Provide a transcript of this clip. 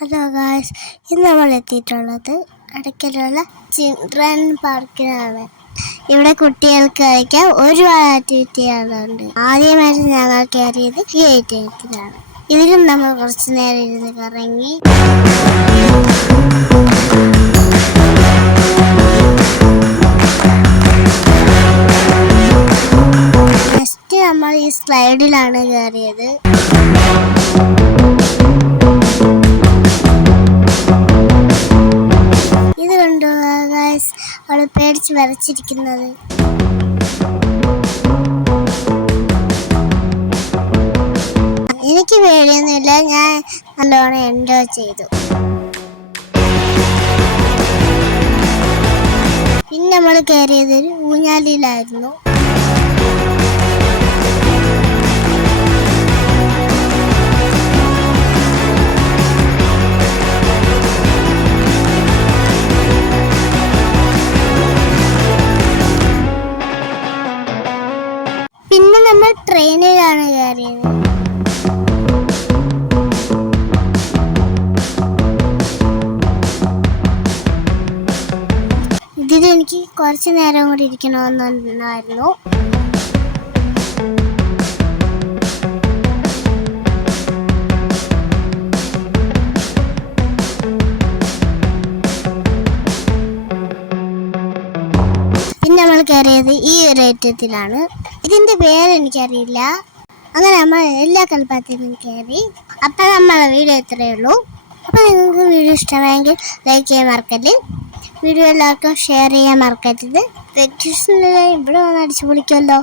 Hello guys, ഇന്ന് നമ്മൾ എത്തിയിട്ടുള്ളത് ഇടയ്ക്കലുള്ള ചിൽഡ്രൻ പാർക്കിലാണ്. ഇവിടെ കുട്ടികൾക്ക് കളിക്കാൻ ഒരുപാട് ആക്ടിവിറ്റികളുണ്ട്. ആദ്യമായിട്ട് ഞങ്ങൾ കയറിയത് ഈ ഐറ്റത്തിലാണ്. ഇതിലും നമ്മൾ കുറച്ചു നേരം ഇരുന്ന് കറങ്ങി. നെക്സ്റ്റ് നമ്മൾ ഈ സ്ലൈഡിലാണ് കയറിയത്. ഇത് കണ്ടോ ഗായ്സ്, അവള് പേടിച്ച് വരച്ചിരിക്കുന്നത്. എനിക്ക് പേടിയൊന്നുമില്ല, ഞാൻ നല്ലോണം എൻജോയ് ചെയ്തു. പിന്നെ നമ്മൾ കയറിയത് ഒരു ഊഞ്ഞാലിലായിരുന്നു. പിന്നെ നമ്മൾ ട്രെയിനിലാണ് കയറിയത്. ഇതിലെനിക്ക് കുറച്ച് നേരം കൂടി ഇരിക്കണമെന്നുണ്ടായിരുന്നു. പിന്നെ നമ്മൾ കയറിയത് ഈ ഒരു ഐറ്റത്തിലാണ്. ഇതിൻ്റെ പേരെനിക്കറിയില്ല. അങ്ങനെ നമ്മൾ എല്ലാ കളിപ്പാട്ടത്തിലും കയറി. അപ്പം നമ്മളെ വീഡിയോ ഇത്രയേ ഉള്ളൂ. അപ്പോൾ നിങ്ങൾക്ക് വീഡിയോ ഇഷ്ടമായെങ്കിൽ ലൈക്ക് ചെയ്യാൻ മറക്കരുത്. വീഡിയോ എല്ലാവർക്കും ഷെയർ ചെയ്യാൻ മറക്കരുത്. ഇവിടെ വന്ന് അടിച്ചു പൊളിക്കുമല്ലോ.